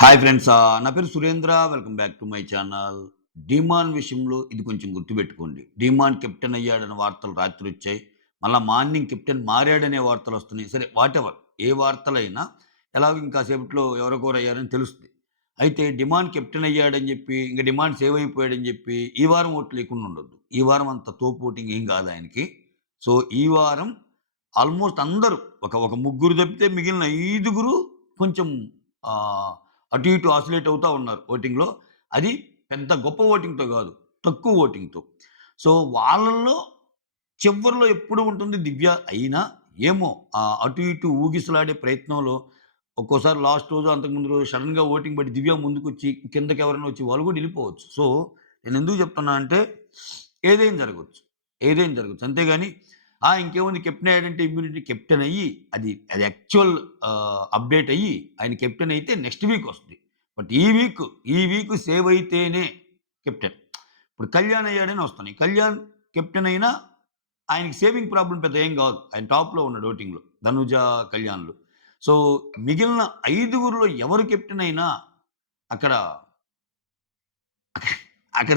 Hi friends. నా పేరు Surendra. Welcome back to my channel. Demon విషయంలో ఇది కొంచెం గుర్తుపెట్టుకోండి. డీమాన్ కెప్టెన్ అయ్యాడన్న వార్తలు రాత్రొచ్చాయి. మళ్ళా మార్నింగ్ కెప్టెన్ మారాడనే వార్తలొస్తున్నాయి. సరే వాటెవర్ ఏ వార్తలైనా ఎలాగో ఇంకాసేపట్లో ఎవరొకరయ్యారని తెలుస్తుంది. అయితే డిమాండ్ కెప్టెన్ అయ్యాడని జెప్పి, ఇంక డిమాండ్ సేవ్ అయిపోయాడని జెప్పి, ఈ వారం ఓట్లు లేకుండా ఉండొద్దు. ఈ వారం అంత తోపు ఓటింగ్ ఏం గాదు ఆయనకి. సో, ఈ వారం ఆల్మోస్ట్ అందరూ ఒక ముగ్గురు తప్పితే మిగిలిన ఐదుగురు కొంచెం ఆహ్, అటు ఇటు ఆసిలేట్ అవుతా ఉన్నారు ఓటింగ్‌లో. అది పెద్ద గొప్ప ఓటింగ్‌తో గాదు. తక్కువ ఓటింగ్‌తో. సో, వాళ్ళల్లో చివ్వరిలో ఎప్పుడు ఉంటుంది దివ్య. అయినా ఏమో అటు ఇటు ఊగిసలాడే ప్రయత్నంలో ఒక్కోసారి లాస్ట్ రోజు, అంతకుముందు రోజు సడెన్‌గా ఓటింగ్ బట్టి దివ్య ముందుకొచ్చి కిందకి ఎవరైనా వచ్చి వాళ్ళు కూడా ఎళ్ళిపోవచ్చు. సో, నేనెందుకు చెప్తున్నా అంటే ఏదైనా జరగొచ్చు. ఏదైనా జరగొచ్చు. అంతేగాని ఇంకేముంది కెప్టెన్ అయ్యాడంటే ఇమ్మీడియేట్‌లీ కెప్టెన్ అయ్యి అది యాక్చువల్ అప్‌డేట్ అయ్యి ఆయన కెప్టెన్ అయితే నెక్స్ట్ వీక్ వస్తది. బట్ ఈ వీక్ సేవ్ అయితేనే కెప్టెన్. ఇప్పుడు కళ్యాణ్ అయ్యాడని వస్తున్నాయి. కళ్యాణ్ కెప్టెన్ అయినా ఆయనకి సేవింగ్ ప్రాబ్లమ్ పెద్ద ఏం గాదు. ఆయన టాప్‌లో ఉన్నాడు ఓటింగ్‌లో. ధనుజ, కళ్యాణ్‌లు. సో, మిగిలిన ఐదుగురిలో ఎవరు కెప్టెన్ అయినా అక్కడ అక్కడ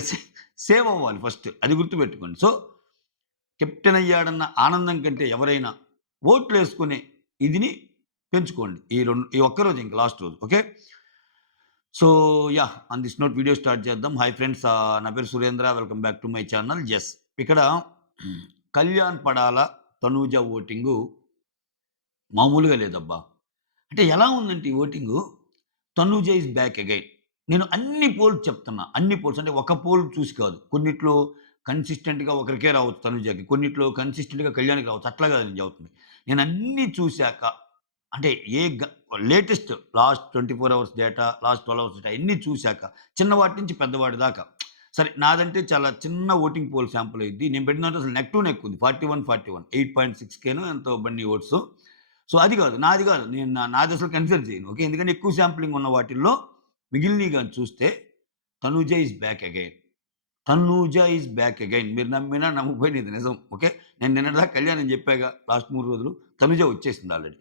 సేవ్ అవ్వాలి ఫస్ట్. అది గుర్తుపెట్టుకోండి. సో, కెప్టెన్ అయ్యాడన్న ఆనందం కంటే ఎవరైనా ఓట్లేసుకునే ఇదిని పెంచుకోండి. ఈ ఒక్కరోజు ఇంక లాస్ట్ రోజు. Okay. So, on this note video start చేద్దాం. Hi friends. నా పేరు Surendra. Welcome back to my channel. ఇక్కడ కళ్యాణ్ పడాల, తనూజ ఓటింగు మామూలుగా లేదబ్బా! అంటే ఎలా ఉందంటే ఈ voting, Tanuja is back again. నేను అన్ని పోల్స్ చెప్తున్నా. అన్ని పోల్స్ అంటే ఒక పోల్ చూసి కాదు. కొన్నిట్లో కన్సిస్టెంట్‌గా ఒకరికే రావచ్చు తనూజకి. కొన్నిట్లో కన్సిస్టెంట్‌గా కళ్యాణ్‌కి రావచ్చు. అట్లా కాదు నేను చెబుతుంది. నేను అన్నీ చూసాక అంటే ఏ గ latest last 24 hours data, last 12 hours data అయన్నీ చూసాక చిన్నవాటి నుంచి పెద్దవాడి దాకా. సరే నాదంటే చాలా చిన్న ఓటింగ్ పోల్ శాంపుల్ అయ్యిద్ది. నేను పెట్టిన దాంట్లో అసలు నెక్ టు నెక్ ఉంది. 41, 41 8.6 ఎంతో బన్నీ ఓట్స్. సో, అది గాదు. నాది గాదు. నేను నాదసలు కన్సిడర్ చేయను. ఓకే. ఎందుకంటే ఎక్కువ శాంప్లింగ్ ఉన్న వాటిల్లో మిగిలినయి గాని చూస్తే 'Tanuja is back again.' 'Tanuja is back again.' మీరు నమ్మినా నమ్మకపోయినా ఇది నిజం. ఓకే. నేను నిన్నటిదాకా కళ్యాణ్ అని జెప్పాగా లాస్ట్ 3 రోజులు. 'తనూజ' వచ్చేసింది ఆల్రెడీ.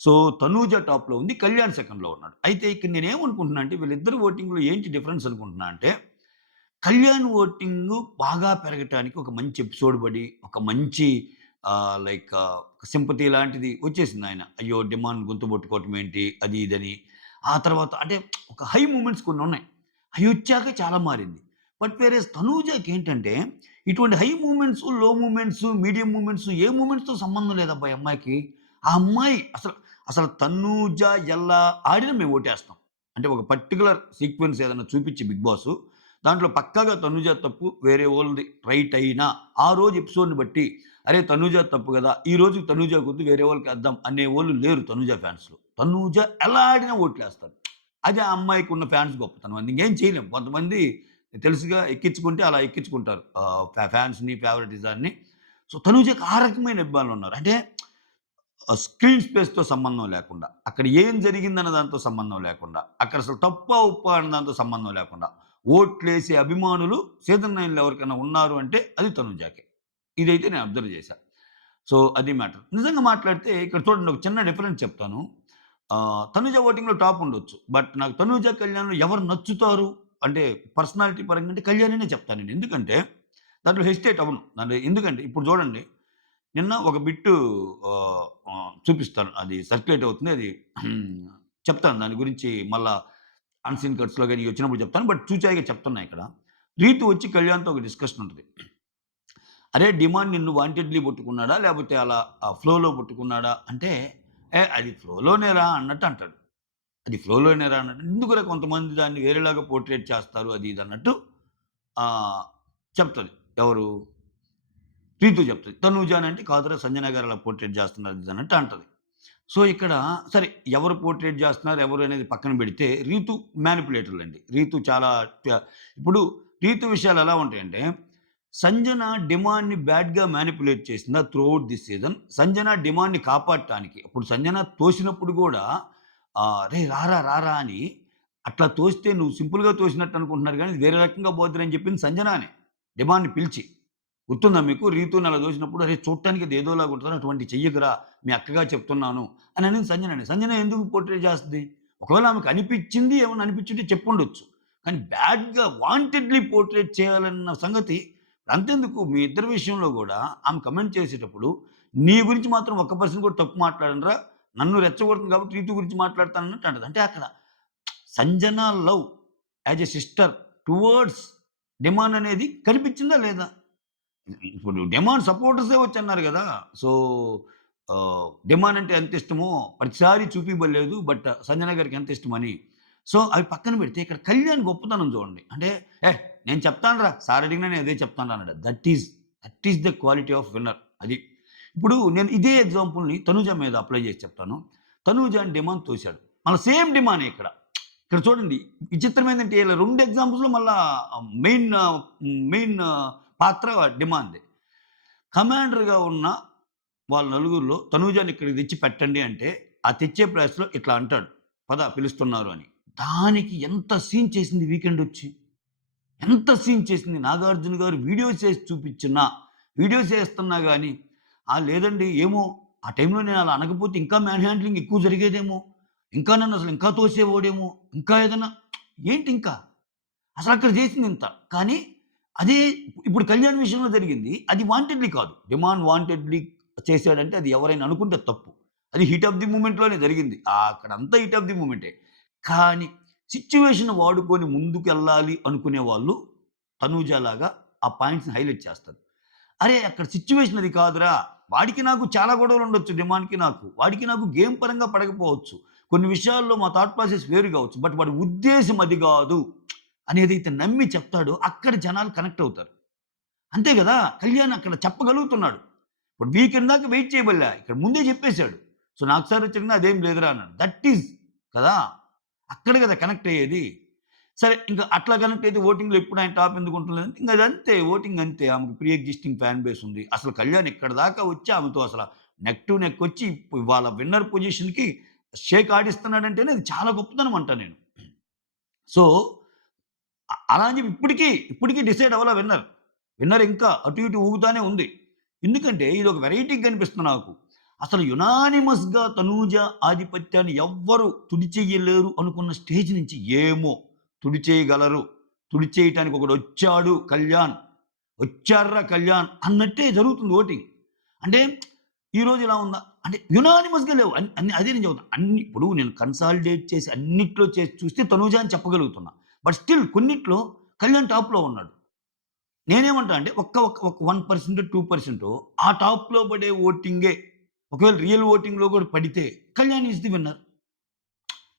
సో, 'తనూజ' టాప్‌లో ఉంది. 'కళ్యాణ్' సెకండ్‌లో ఉన్నాడు. అయితే ఇక్కడ నేనేమనుకుంటున్నా అంటే వీళ్ళిద్దరి ఓటింగ్‌లో ఏంటి డిఫరెన్స్ అనుకుంటున్నా అంటే, 'కళ్యాణ్' ఓటింగు బాగా పెరగటానికి ఒక మంచి ఎపిసోడ్ పడి, ఒక మంచి సింపతి లాంటిది వచ్చేసింది ఆయన. అయ్యో! డిమాండ్ గొంతు పట్టుకోవటం ఏంటి? అది ఇదని. ఆ తర్వాత అంటే ఒక హై మూమెంట్స్ కొన్నున్నాయి. అయ్యొచ్చాక చాలా మారింది. బట్ వేరేస్ తనూజకేంటంటే ఇటువంటి హై మూమెంట్స్, లో మూమెంట్స్, మీడియం మూమెంట్స్ ఏ మూమెంట్స్‌తో సంబంధం లేదబ్బా! ఈ అమ్మాయికి. ఆ అమ్మాయి అసలు తనూజ ఎలా ఆడినా మేము ఓటేస్తాం. అంటే ఒక పర్టిక్యులర్ సీక్వెన్స్ ఏదైనా చూపించి బిగ్ బాసు దాంట్లో పక్కాగా తనూజ తప్పు వేరే వోళ్ళది రైట్ అయినా, ఆ రోజు ఎపిసోడ్‌ని బట్టి అరే! తనూజ తప్పు గదా! ఈ రోజుకి తనూజకొద్దు వేరే వాళ్ళకేద్దాం అనేవోళ్ళు లేరు తనూజ ఫ్యాన్స్‌లో. తనూజ ఎలా ఆడినా ఓట్లేస్తారు. అది ఆ అమ్మాయికున్న ఫ్యాన్స్ గొప్పతనం. అది ఇంకేం చేయలేం. కొంతమంది తెలుసుగా ఎక్కించుకుంటే అలా ఎక్కించుకుంటారు. ఫ్యాన్స్‌ని, ఫేవరెటిజాన్ని. సో, తనూజకి ఆ రకమైన అభిమానులున్నారు. అంటే స్క్రీన్ స్పేస్‌తో సంబంధం లేకుండా, అక్కడ ఏం జరిగిందన్న దాంతో సంబంధం లేకుండా, అక్కడ అసలు తప్పా, ఒప్పా అన్న దాంతో సంబంధం లేకుండా, ఓట్లేసే అభిమానులు సీజన్ 9లో ఎవరికైనా ఉన్నారు అంటే అది తనుజాకే. ఇదైతే నేను అబ్జర్వ్ చేశా. సో, అది మ్యాటర్. నిజంగా మాట్లాడితే ఇక్కడ చూడండి ఒక చిన్న డిఫరెన్స్ చెప్తాను. తనుజ ఓటింగ్‌లో టాప్ ఉండొచ్చు. బట్ నాకు తనుజ, కళ్యాణ్‌లో ఎవరు నచ్చుతారు అంటే పర్సనాలిటీ పరంగా అంటే కళ్యాణినే చెప్తాను నేను. ఎందుకంటే దాంట్లో హెసిటేట్ అవ్వను. ఎందుకంటే ఇప్పుడు చూడండి నిన్న ఒక బిట్టు చూపిస్తాను. అది సర్క్యులేట్ అవుతుంది. అది చెప్తాను దాని గురించి మళ్ళా అన్‌సీన్ కట్స్‌లో గాని వచ్చినప్పుడు చెప్తాను. బట్ చూచాయిగా చెప్తున్నా ఇక్కడ. రీతు వచ్చి కళ్యాణ్‌తో ఒక డిస్కషన్ ఉంటది. "అరే! డిమాండ్ నిన్ను వాంటెడ్‌లీ పట్టుకున్నాడా? లేపోతే అలా ఫ్లోలో పట్టుకున్నాడా?" అంటే, అది ఫ్లోలోనేరా" అన్నట్టు అంటాడు. అది ఫ్లోలోనేరా అన్నట్టు. ఎందుకురా కొంతమంది దాన్ని వేరేలాగా పోర్ట్రేట్ చేస్తారు అది ఇది అన్నట్టు ఆహ్, చెప్తది. ఎవరు? రీతు చెప్తది. తనూజానంటే కాదురా సంజన గారు అలా పోర్ట్రేట్ చేస్తున్నారు ఇది అన్నట్టు అంటది. సో, ఇక్కడ సరే ఎవరు పోర్ట్రేట్ చేస్తున్నారు ఎవరు అనేది పక్కన పెడితే రీతు మ్యానిప్యులేటర్‌లండి. రీతు చాలా ఇప్పుడు రీతు విషయాలు ఎలా ఉంటాయంటే సంజన డిమాండ్‌ని బ్యాడ్‌గా మ్యానిప్యులేట్ చేసిందా throughout this season. Sanjana డిమాండ్‌ని కాపాడటానికి ఇప్పుడు సంజన తోసినప్పుడు గూడా "రేయ్! రారా, రారా" అని అట్లా తోస్తే నువ్వు సింపుల్‌గా తోసినట్టు అనుకుంటున్నారు గానీ, ఇది వేరే రకంగా పోద్దిరని చెప్పింది సంజనానే. డిమాండ్‌ని పిలిచి. గుర్తుందా మీకు? రీతూని అలా చూసినప్పుడు, "అరే! చూడటానికి అది ఏదోలాగా ఉంటదని అటువంటివి చెయ్యకురా! మీ అక్కగా చెప్తున్నాను" అని అనింది సంజననే. సంజన ఎందుకు పోర్ట్రేట్ చేస్తది? ఒకవేళ ఆమెకు అనిపిచ్చింది, ఏమన్నా అనిపిచ్చుంటే చెప్పుండొచ్చు. కానీ బ్యాడ్‌గా వాంటెడ్‌లీ పోర్ట్రేట్ చేయాలన్న సంగతి అంతెందుకు మీ ఇద్దరి విషయంలో గూడా ఆమె కమెంట్ చేసేటప్పుడు, నీ గురించి మాత్రం ఒక్క పర్సెంట్ కూడా తప్పు మాట్లాడనురా. నన్ను రెచ్చగొడుతుంది కాబట్టి రీతు గురించి మాట్లాడతానన్నట్టు అంటది. అంటే అక్కడ Sanjana love as a sister towards demand అనేది కనిపించిందా లేదా? ఇప్పుడు డిమాండ్ సపోర్టర్సే వచ్చన్నారు గదా! సో, డిమాండ్ అంటే ఎంత ఇష్టమో ప్రతిసారి చూపివ్వలేదు. బట్ సంజన గారికి ఎంత ఇష్టమని. సో, అవి పక్కన పెడితే ఇక్కడ కళ్యాణ్ గొప్పతనం చూడండి. అంటే నేను చెప్తానురా సార్ అడిగినా నేను అదే చెప్తానురా అన్నాడు. That is the quality of winner అది. ఇప్పుడు నేను ఇదే ఎగ్జాంపుల్‌ని తనూజ మీద అప్లై చేసి చెప్తాను. తనూజని డిమాండ్ తోసాడు. మళ్ళా సేమ్ డిమాండే ఇక్కడ. ఇక్కడ చూడండి విచిత్రం ఏందంటే ఇలా 2 ఎగ్జాంపుల్స్‌లో మళ్ళా మెయిన్ పాత్ర డిమాందే. కమాండర్‌గా ఉన్న వాళ్ళ నలుగురిలో తనూజని ఇక్కడికి తెచ్చి పెట్టండి అంటే, ఆ తెచ్చే ప్లేస్‌లో ఇట్లా అంటాడు. పద పిలుస్తున్నారు అని. దానికి ఎంత సీన్ చేసింది వీకెండొచ్చి. ఎంత సీన్ చేసింది. నాగార్జున గారు వీడియోస్ చేసి చూపించినా, వీడియోస్ చేస్తున్నా గాని, లేదండి ఏమో ఆ టైంలో నేను అలా అనకపోతే ఇంకా మ్యాన్ హ్యాండ్లింగ్ ఎక్కువ జరిగేదేమో. ఇంకా నన్నసలు ఇంకా తోసేవాడేమో. ఇంకా ఏదన్నా ఏంటి ఇంకా? అసలక్కడ చేసిందింత. కానీ అదే ఇప్పుడు కళ్యాణ్ విషయంలో జరిగింది. అది వాంటెడ్‌లీ కాదు. డిమాండ్ వాంటెడ్‌లీ చేసాడంటే అది ఎవరైనా అనుకుంటే తప్పు. అది హీట్ ఆఫ్ ది మూమెంట్‌లోనే జరిగింది. అక్కడంతా హీట్ ఆఫ్ ది మూమెంటే. కానీ సిట్యుయేషన్ వాడుకొని ముందుకెళ్ళాలి అనుకునే వాళ్ళు తనూజలాగా ఆ పాయింట్స్‌ని హైలైట్ చేస్తారు. అరే! అక్కడ సిట్యుయేషన్ అది కాదురా! వాడికి నాకు చాలా గొడవలుండొచ్చు డిమాండ్‌కి నాకు. వాడికి నాకు గేమ్ పరంగా పడకపోవచ్చు. కొన్ని విషయాల్లో మా థాట్ ప్రాసెస్ వేరు గావచ్చు. బట్ వాడి ఉద్దేశ్యం అది గాదు అనేదైతే నమ్మి చెప్తాడో అక్కడ జనాలు కనెక్ట్ అవుతారు. అంతే గదా! కళ్యాణ్ అక్కడ చెప్పగలుగుతున్నాడు. ఇప్పుడు వీకెండ్ దాకా వెయిట్ చేయబల్లా. ఇక్కడ ముందే చెప్పేసాడు. సో, నాకు సార్ వచ్చింది అదేం లేదురా అన్నాడు. దట్ ఈస్ కదా! అక్కడ గదా కనెక్ట్ అయ్యేది. సరే ఇంక అట్లా కనెక్ట్ అయితే ఓటింగ్‌లో ఎప్పుడు ఆయన టాప్ ఎందుకు ఉంటలేదంటే ఇంక అదంతే ఓటింగ్ అంతే. ఆమెకు ప్రీ ఎగ్జిస్టింగ్ ఫ్యాన్ బేస్ ఉంది. అసలు కళ్యాణ్ ఇక్కడి దాకా వచ్చి ఆమెతో అసల నెక్ టు నెక్ వచ్చి ఇవాళ విన్నర్ పొజిషన్‌కి షేక్ ఆడిస్తున్నాడంటేనే అది చాలా గొప్పతనం అంటా నేను. సో, అలా అని చెప్పి ఇప్పటికి డిసైడ్ అవ్వలా విన్నర్. విన్నర్ ఇంకా అటు ఇటు ఊగుతానే ఉంది. ఎందుకంటే ఇదొక వెరైటీగా కనిపిస్తుంది నాకు. అసలు యునానిమస్‌గా తనూజ ఆధిపత్యాన్ని ఎవ్వరు తుడిచెయ్యలేరు అనుకున్న స్టేజ్ నుంచి ఏమో తుడిచేయగలరు. తుడిచేయటానికి ఒకడొచ్చాడు కళ్యాణ్. వచ్చార్రా కళ్యాణ్ అన్నట్టే జరుగుతుంది ఓటింగ్. అంటే ఈరోజు ఇలా ఉందా? అంటే యునానిమస్‌గా లేవు. అన్ని అదే నేను చెబుతున్నా. ఇప్పుడు నేను కన్సాలిడేట్ చేసి అన్నిట్లో చేసి చూస్తే తనూజ అని చెప్పగలుగుతున్నా. బట్ స్టిల్ కొన్నిట్లో కళ్యాణ్ టాప్‌లో ఉన్నాడు. నేనేమంటా అంటే ఒక 1% 2% ఆ టాప్‌లో పడే ఓటింగే ఒకవేళ రియల్ ఓటింగ్‌లో కూడా పడితే కళ్యాణ్ ఈస్ ది విన్నర్.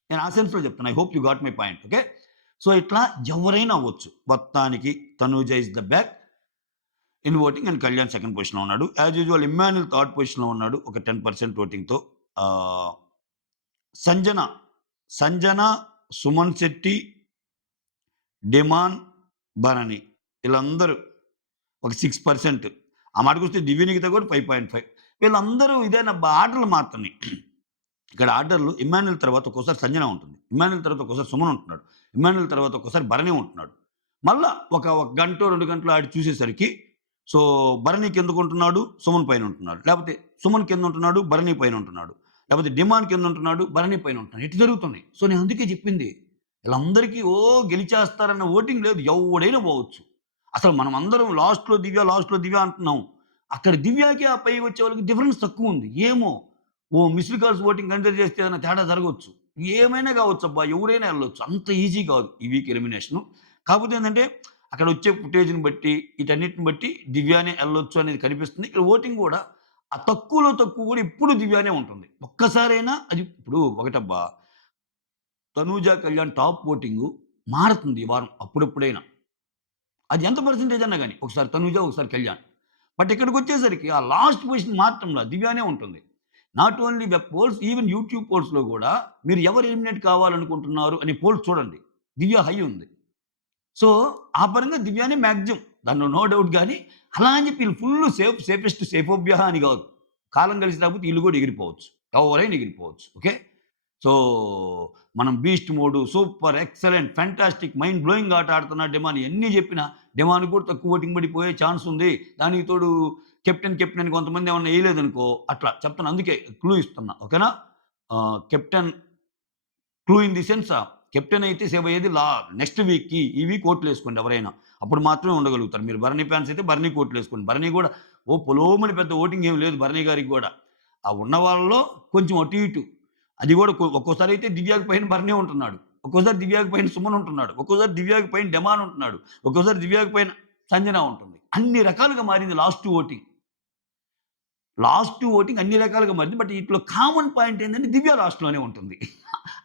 నేను ఆ సెన్స్‌లో చెప్తున్నా. I hope you got my point. Okay. So, ఇట్లా ఎవరైనా అవ్వచ్చు. మొత్తానికి Tanuja is the back in voting and Kalyan second పొజిషన్‌లో ఉన్నాడు. యాస్ యూజువల్ ఇమ్మాన్యుల్ థర్డ్ పొజిషన్‌లో ఉన్నాడు. ఒక 10% ఓటింగ్‌తో. ఆహ్, సంజన, సంజన, సుమన్ శెట్టి, డిమాన్, భరణి వీళ్ళందరూ ఒక 6%. ఆ మాటకొస్తే దివ్యనికిత కూడా 5.5. వీళ్ళందరూ ఇదేనబ్బా ఆర్డర్‌లు మారుతున్నాయి. ఇక్కడ ఆర్డర్‌లు ఇమ్మాన్యుల్ తర్వాత ఒక్కోసారి సంజన ఉంటుంది. ఇమ్మాన్యుల్ తర్వాత ఒక్కోసారి సుమన్ ఉంటున్నాడు. ఇమ్మాన్యుల్ తర్వాత ఒక్కోసారి భరణి ఉంటున్నాడు. మళ్ళా ఒక గంటో, 2 గంటలో ఆడి చూసేసరికి సో, భరణి కిందకుంటున్నాడు, సుమన్ పైన ఉంటున్నాడు. లేపోతే సుమన్ కింద ఉంటున్నాడు, భరణి పైన ఉంటున్నాడు. లేపోతే డిమాండ్ కింద ఉంటున్నాడు, భరణి పైన ఉంటున్నాడు. ఇటు జరుగుతున్నాయి. సో, నేను అందుకే చెప్పింది. ఈళ్ళందరికీ గెలిచేస్తారన్న ఓటింగ్ లేదు. ఎవడైనా పోవచ్చు. అసలు మనమందరం లాస్ట్‌లో దివ్య అంటున్నాం. అక్కడ దివ్యకి, ఆ పైకి వచ్చే వాళ్ళకి డిఫరెన్స్ తక్కువుంది. ఏమో! మిస్డ్ కాల్స్ ఓటింగ్ కన్సిడర్ చేస్తే ఏదైనా తేడా జరగొచ్చు. ఏమైనా కావచ్చబ్బా! ఎవరైనా ఎళ్ళొచ్చు. అంత ఈజీ కాదు ఈ వీక్ ఎలిమినేషను. కాకపోతే ఏందంటే, అక్కడొచ్చే ఫుటేజ్‌ని బట్టి, వీటన్నిటిని బట్టి దివ్యానే ఎళ్ళొచ్చు అనేది కనిపిస్తుంది. ఇక్కడ ఓటింగ్ గూడా ఆ తక్కువలో తక్కువ గూడా ఎప్పుడు దివ్యానే ఉంటుంది. ఒక్కసారైనా అది ఇప్పుడు ఒకటబ్బా! తనూజ, కళ్యాణ్ టాప్ ఓటింగు మారుతుంది ఈ వారం అప్పుడప్పుడైనా. అది ఎంత పర్సెంటేజ్ అన్నా గాని. ఒకసారి తనూజ, ఒకసారి కళ్యాణ్. బట్ ఇక్కడికొచ్చేసరికి ఆ లాస్ట్ పొజిషన్ మాత్రంలా దివ్యానే ఉంటుంది. Not only web polls even YouTube పోల్స్‌లో గూడా మీరు ఎవరు ఎలిమినేట్ కావాలనుకుంటున్నారు అనే పోల్స్ చూడండి. దివ్య హై ఉంది. సో, ఆ పరంగా దివ్యానే మాక్సిమం. దాంట్లో నో డౌట్ గానీ, అలా అని చెప్పి ఈళ్ళు ఫుల్లు సేఫెస్ట్ సేఫోభ్యః అని గాదు. కాలం కలిసి రాకపోతే ఈళ్ళు గూడా ఎగిరిపోవచ్చు. ఎవరైనా ఎగిరిపోవచ్చు. ఓకే. సో, మనం beast mode, super, excellent, fantastic, mind blowing ఆట ఆడుతున్నాడు డిమాన్ ఎన్ని జెప్పినా డిమాన్‌కి కూడా తక్కువ ఓటింగ్ పడిపోయే ఛాన్స్ ఉంది. దానికి తోడు కెప్టెన్ అని కొంతమంది ఏమన్నా ఎయలేదనుకో అట్లా చెప్తున్నా. అందుకే క్లూ ఇస్తున్నా. ఓకేనా? Captain true in the sense captain అయితే సేవ్ అయ్యేది నెక్స్ట్ వీక్‌కి. ఈ వీక్ ఓట్లేసుకోండి ఎవరైనా. అప్పుడు మాత్రమే ఉండగలుగుతారు. మీరు భరణి ఫ్యాన్స్ అయితే భరణికి ఓట్లేసుకోండి. భరణి గూడా పొలోమని పెద్ద ఓటింగ్ ఏమి లేదు భరణి గారికి గూడా. ఆ ఉన్న వాళ్ళలో కొంచెం అటు ఇటు. అది గూడా ఒక్కోసారి అయితే దివ్యాకి పైన భరణి ఉంటున్నాడు. ఒక్కోసారి దివ్యాకి పైన సుమన్ ఉంటున్నాడు. ఒక్కోసారి దివ్యాకి పైన డెమాన్ ఉంటున్నాడు. ఒక్కోసారి దివ్యాకి పైన సంజన ఉంటుంది. అన్ని రకాలుగా మారింది లాస్ట్ ఓటింగ్. లాస్ట్ ఓటింగ్ అన్ని రకాలుగా మారింది. బట్ ఈటిలో కామన్ పాయింట్ ఏంటంటే దివ్య లాస్ట్‌లోనే ఉంటుంది.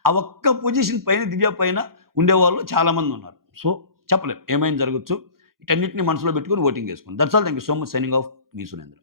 ఆ ఒక్క పొజిషన్ పైన దివ్య పైన ఉండేవాళ్ళు చాలామంది ఉన్నారు. సో, చెప్పలేం ఏమైనా జరగొచ్చు. వీటన్నిటిని మనసులో పెట్టుకొని ఓటింగ్ ఏసుకోండి. That's all. Thank you so much. Signing off. మీ సురేంద్ర.